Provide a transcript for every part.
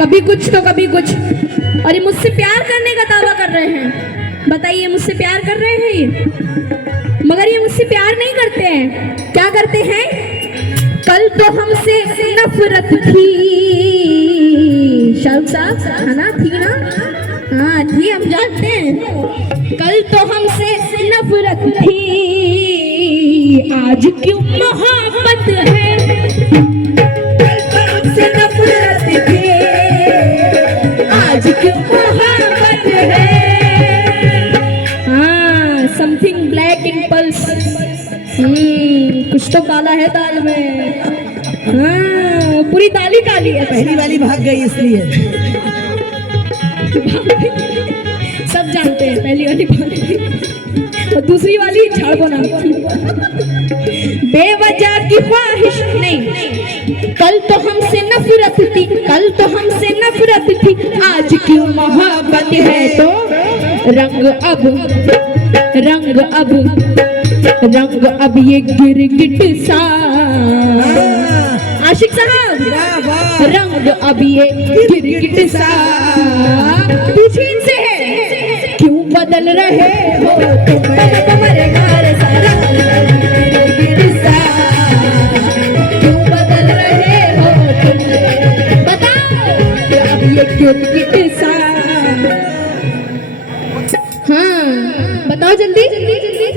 कभी कुछ तो कभी कुछ। और ये मुझसे प्यार करने का दावा कर रहे हैं। बताइए मुझसे प्यार कर रहे हैं ये? मगर ये मुझसे प्यार नहीं करते हैं। क्या करते हैं? कल तो हमसे नफरत थी। शाहरुख साहब है ना? थी ना? हाँ थी, हम जानते हैं। कल तो हमसे नफरत थी, आज क्यों मोहब्बत है। कल तो हमसे नफरत थी, आज क्यों मोहब्बत है। हाँ, समथिंग ब्लैक इन पल्स। कुछ तो काला है दाल में। हाँ, पूरी दाल ही काली है। पहली वाली भाग गई इसलिए सब जानते हैं पहली वाली भाग गई और दूसरी वाली झाड़ बना। बेवजह की ख्वाहिश नहीं, कल तो हमसे नफरत थी, कल तो हमसे नफरत थी, आज क्यों मोहब्बत है। तो रंग अब ये गिरगिट सा। आशिक साहब, रंग अब ये गिरगिट सा पीछे से है, क्यों बदल रहे हो तुम तुम्हारे घर सा। रंग गिरगिट सा, क्यों बदल रहे हो तुम, बताओ अब ये गिरगिट सा। हाँ बताओ जल्दी जल्दी जल्दी।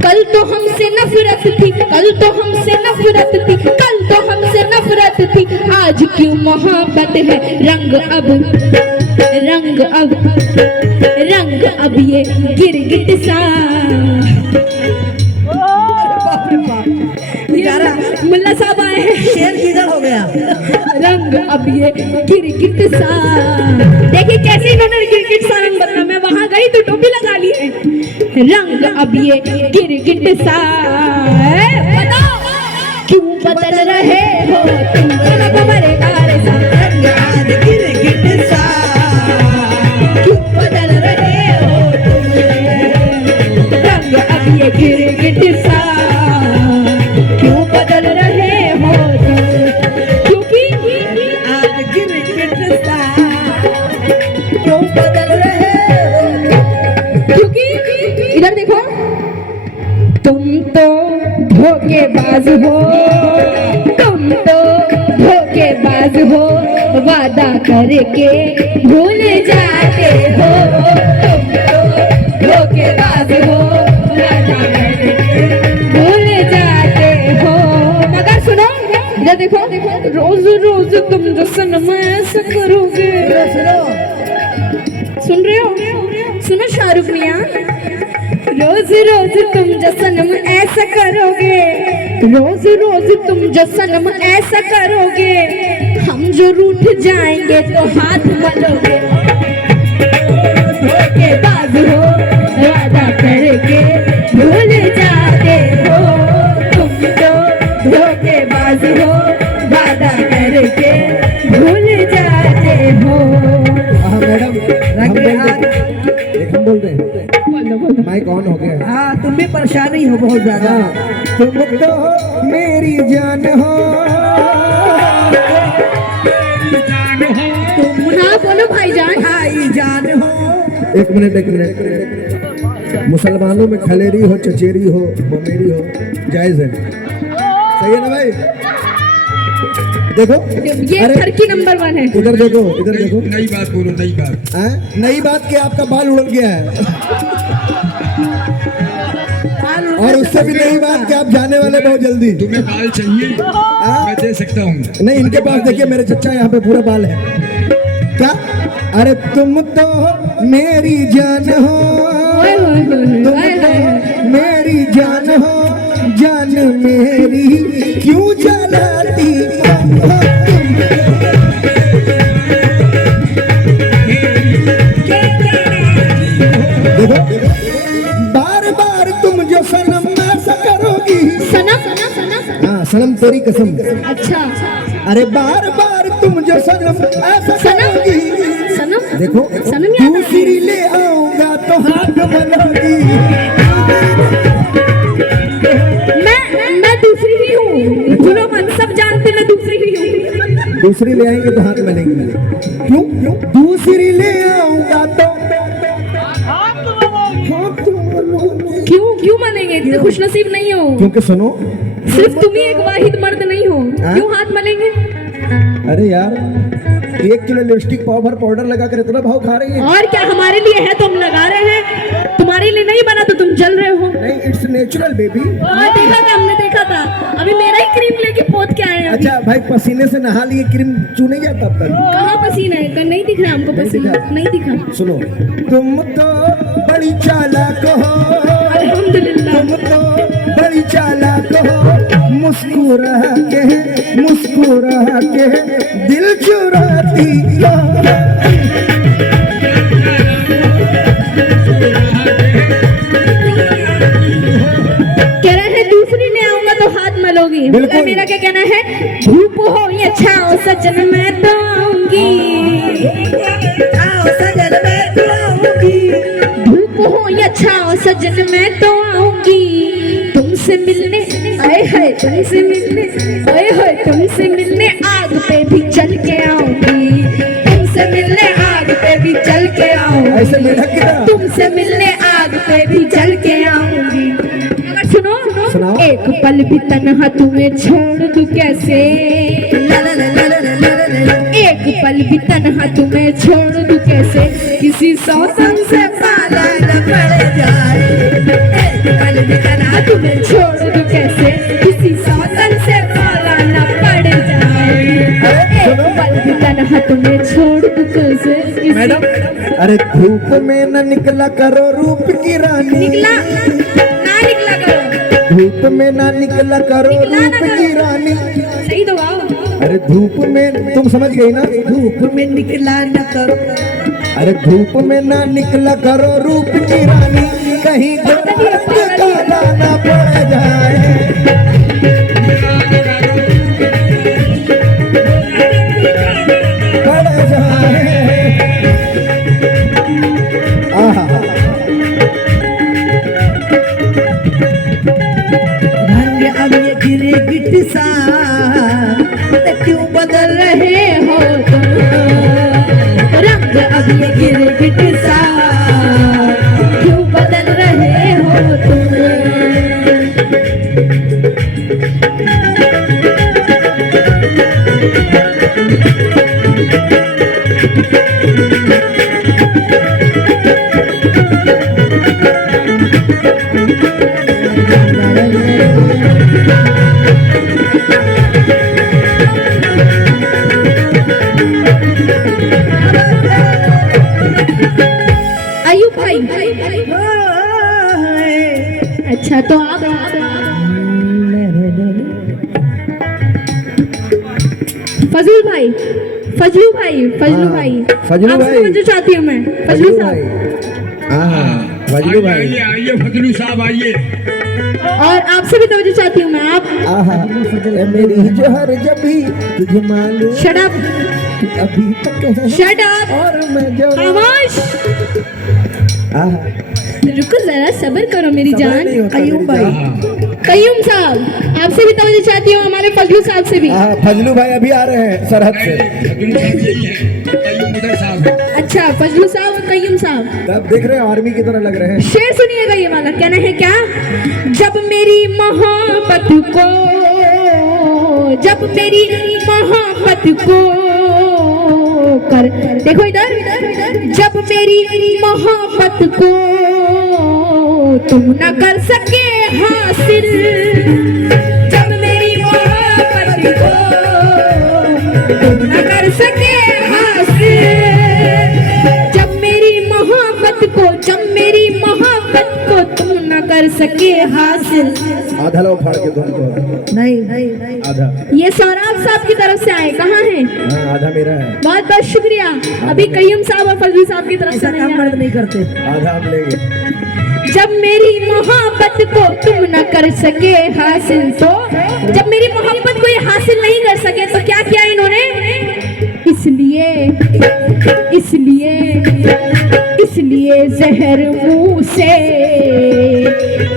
कल तो हमसे नफरत थी, कल तो हमसे नफरत थी, कल तो हमसे नफरत थी, आज क्यों मोहब्बत है। रंग अब ये गिरगिट सा। मुल्ला साहब आए हैं। शेर किधर हो गया? रंग अब ये गिरगिट सा। देखिए कैसे इन्होंने गिरगिट सा रंग बदला। मैं वहां गई तो टोपी लगा ली है। रंग अब ये गिरगिट सा, बताओ क्यों बदल रहे हो तुम हमारे घर सा। रंग आज गिरगिट सा, क्यों बदल रहे हो तुम, रंग अब ये गिरगिट सा, क्यों बदल रहे हो तुम। क्योंकि आज गिरगिट सा, क्यों बदल रहे हो। क्योंकि इधर देखो, तुम तो धोखेबाज हो, तुम तो धोखेबाज हो, वादा करके भूल जाते हो। तुम तो धोखेबाज हो, वादा करके भूल जाते हो। मगर सुनो इधर देखो, रोज रोज तुम जो सनम ऐसा करोगे। सुन रहे हो? सुनो शाहरुख मियां, रोज रोज तुम जो सनम ऐसा करोगे, रोज रोज तुम जो सनम ऐसा करोगे, हम जो रूठ जाएंगे तो हाथ मलोगे। धोखेबाज हो, वादा करके भूल जाते हो। तुम तो धोखेबाज हो, वादा करके भूल जाते हो। मैडम हम बोल रहे हैं माइक ऑन हो गया। हाँ तुम भी परेशान ही हो बहुत ज्यादा। तुम तो मेरी जान हो, तुम ना बोलो भाईजान। भाईजान हो। एक मिनट। मुसलमानों में खलेरी हो, चचेरी हो, ममेरी हो, जायज है। सही है ना भाई? देखो ये ठरकी नंबर 1 है। इधर देखो, इधर देखो। नई बात बोलो, नई बात। नई बात के आपका बाल उड़ गया है। और उससे भी नई बात कि आप जाने वाले बहुत जल्दी। तुम्हें बाल चाहिए? मैं दे सकता हूँ। नहीं, इनके पास देखिए मेरे चचा यहाँ पे पूरा बाल है। क्या? अरे तुम तो मेरी जान हो, तुम तो मेरी जान हो, जान मेरी क्यों जलाती हो। देखो बार बार तुम जो सनम ऐसा करोगी। सनम? हाँ सनम तेरी कसम। अच्छा। अरे बार बार तुम जो सनम ऐसा करोगी। सनम? देखो सनम याद है। दूसरी ले आऊंगा तो हाथ मलोगी। मैं दूसरी ही हूँ, भूलो मत, सब जानते मैं दूसरी ही हूँ। दूसरी ले आएंगे तो हाथ मिलेंगे। क्यों क्यों? दूसरी ले आऊंगा तो हाथ मिलोगे। क्यों क्यों मानेंगे? खुश नसीब नहीं हो? क्योंकि सुनो, सिर्फ तुम ही एक वाहिद मर्द नहीं हो, हाँ? क्यों हाथ मलेंगे? अरे यार 1 किलो लिपस्टिक पाउडर लगा कर इतना भाव खा रही है। और क्या हमारे लिए है तो हम लगा रहे हैं, तुम्हारे लिए नहीं बना तो तुम जल रहे हो। नहीं, इट्स नेचुरल बेबी। देखा था, हमने देखा था, अभी मेरा ही क्रीम लेके पोत के आए हैं। अच्छा भाई, पसीने से नहा लिए, क्रीम चू नहीं जाता अब तक? कहाँ पसीना है? नहीं दिख रहा हमको पसीना, नहीं दिखा। सुनो, तुम तो बड़ी चालाक हो, अल्हम्दुलिल्लाह। तुम तो बड़ी चालाक हो, मुस्कुरा के दिल चुराती हो। कह रहे हैं दूसरी ले आऊंगा तो हाथ मलोगी। बिल्कुल। मेरा क्या कहना है, धूप हो या छाओ सजन मैं तो आऊंगी, आओ सजन मैं तो आऊंगी, धूप हो या छाओ सजन मैं तो आऊंगी, तुमसे मिलने आए है, तुमसे मिलने आए है, तुमसे मिलने आग पे भी चल के आऊंगी, तुमसे मिलने आग पे भी चल के आऊंगी, ऐसे मेढक की तरह। तुमसे मिलने आग पे भी चल के आऊंगी। अगर सुनो सुनाओ। एक पल भी तन्हा तुम्हें छोड़ दूं कैसे, ला ला ला ला ला ला ला ला। एक पल भी तन्हा तुम्हें छोड़ दूं कैसे, किसी सौतन से पाला न पड़ जाए, एक पल भी तन्हा तुम्हें छोड़ दूं कैसे, किसी सौतन से पाला न पड़ जाए, एक पल भी तन्हा तुम्हें छोड़ दूं कैसे, किसी- मैडम, अरे धूप में न निकला करो रूप की रानी, निकला ना निकला करो, धूप में ना निकला करो निकला रूप ना करो। की रानी। सही तो गाओ। अरे धूप में, तुम समझ गई ना? धूप में निकला न करो, अरे धूप में ना निकला करो रूप की रानी, कहीं गोरा रंग काला ना पड़ जाए। पड़ जाए। आहा, रंग अब ये गिरगिट सा क्यों बदल रहे रहे हो तुम, रंग अब ये गिरगिट सा क्यों बदल रहे हो तुम। अयूब भाई, अच्छा तो आप फजलू भाई, फजलू भाई, फजलू हाँ, भाई, फजलू आपसे भाई। समझो चाहती हूँ मैं, फजलू फजलू साहब। भाई। हाँ, फजलू भाई। आइए आइए फजलू साहब आइए। और आपसे भी तवज्जो चाहती हूँ मैं, आप आहा, ए मेरी जोहर जबी तुझे मालूम शट अप, अभी तक है, शट अप, और मैं जो खामोश, आहा, रुको जरा, सब्र करो मेरी सब्र जान। नहीं होता अयूब मेरी भाई। जान। कयूम साहब, आपसे भी तवज्जो चाहती हूँ, हमारे फजलू साहब से भी। आहा, फजलू भाई अभी आ रहे हैं सरहद से। फजलू साहब यही है, कई उधर साहब है। अच्छा, फजलू साहब और कयूम साहब, तब देख रहे हो आर्मी की तरह लग रहे हैं। शेर सुनिएगा ये वाला, कहना है क्या, जब मेरी मोहब्बत को, जब मेरी मोहब्बत को कर, देखो इधर, जब मेरी मोहब्बत को तुम न कर सके हासिल, जब मेरी मोहब्बत को तुम न कर सके हासिल, जब मेरी मोहब्बत को, जब मेरी मोहब्बत को तुम न कर सके हासिल। आधा लो फाड़ के तुमको। नहीं आधा। ये सौराब साहब की तरफ से आए, कहाँ हैं? हाँ, आधा मेरा है, बहुत बहुत शुक्रिया। अभी कयूम साहब और फजलू साहब की तरफ से ऐसा नहीं काम आए। मर्द नहीं करते। आधा आप लेंगे। जब मेरी मोहब्बत को तुम न कर सके हासिल, तो जब मेरी मोहब्बत को ये हासिल नहीं कर सके तो क्या किया इन्होंने, इसलिए इसलिए इसलिए जहर मुंह से,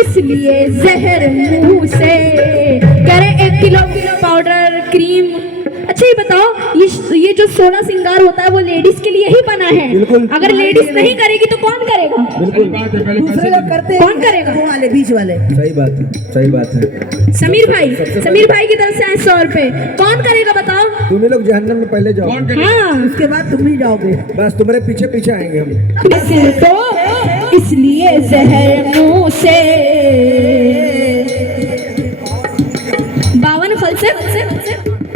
इसलिए जहर मुंह से करे 1 किलो पाउडर क्रीम। अच्छा ये बताओ, ये जो 16 श्रृंगार होता है वो लेडीज के लिए ही बना है। बिल्कुल। अगर लेडीज नहीं करेगी तो कौन करेगा? बिल्कुल बात है, पहले दूसरे पैसे लोग करते हैं, कौन करेगा? वो वाले बीच वाले। सही बात है, सही बात है। समीर भाई की तरफ से आए 100 रुपए। कौन करेगा बताओ? तुम्हें लोग जहन्नम में पहले जाओ, कौन करे? हाँ, उसके बाद तुम ही जाओगे। बस तुम्हारे पीछे पीछे आएंगे हम। तो इसलिए जहर मुंह से 52 फल से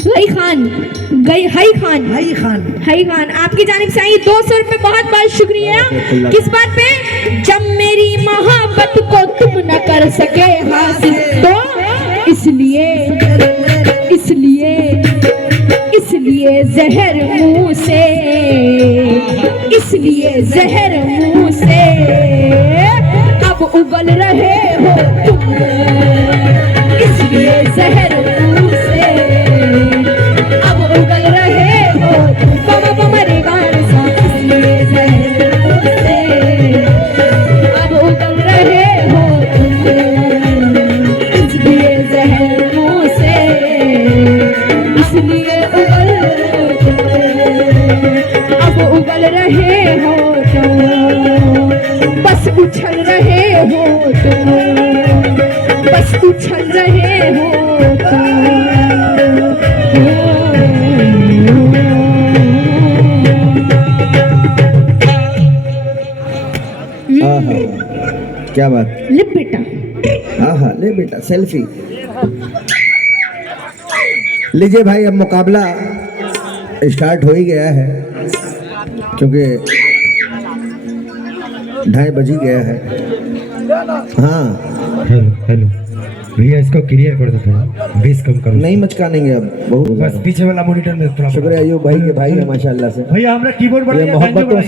हई खान आपकी जानिब से आई 200 रुपए। बहुत बहुत शुक्रिया। किस बात पे? जब मेरी मोहब्बत को तुम न कर सके हासिल, तो इसलिए जहर मुंह से, इसलिए जहर मुंह से अब उगल रहे हो तुम, इसलिए जहर मुंह से अब उगल रहे हो तुम। बम बम रे गान सा, इसलिए जहर मुंह से अब उगल रहे हो तुम, इसलिए जहर मुंह से, इसलिए उगल रहे हो तुम, बस उछल रहे हो तुम, बस उछल रहे हो तुम। आहा, क्या बात। लिप बेटा, हाँ ले बेटा सेल्फी लीजिए भाई। अब मुकाबला स्टार्ट हो ही गया है, क्योंकि 2:30 बज ही गया है। हाँ हेलो भैया, इसको क्लियर कर दो थोड़ा, बेस कम करो। नहीं मचकानेंगे अब, बहुत बस पीछे वाला मॉनिटर में थोड़ा। शुक्रिया अयूब भाई के भाई है माशाल्लाह से। भैया हमरा कीबोर्ड ये बढ़िया मोहब्बत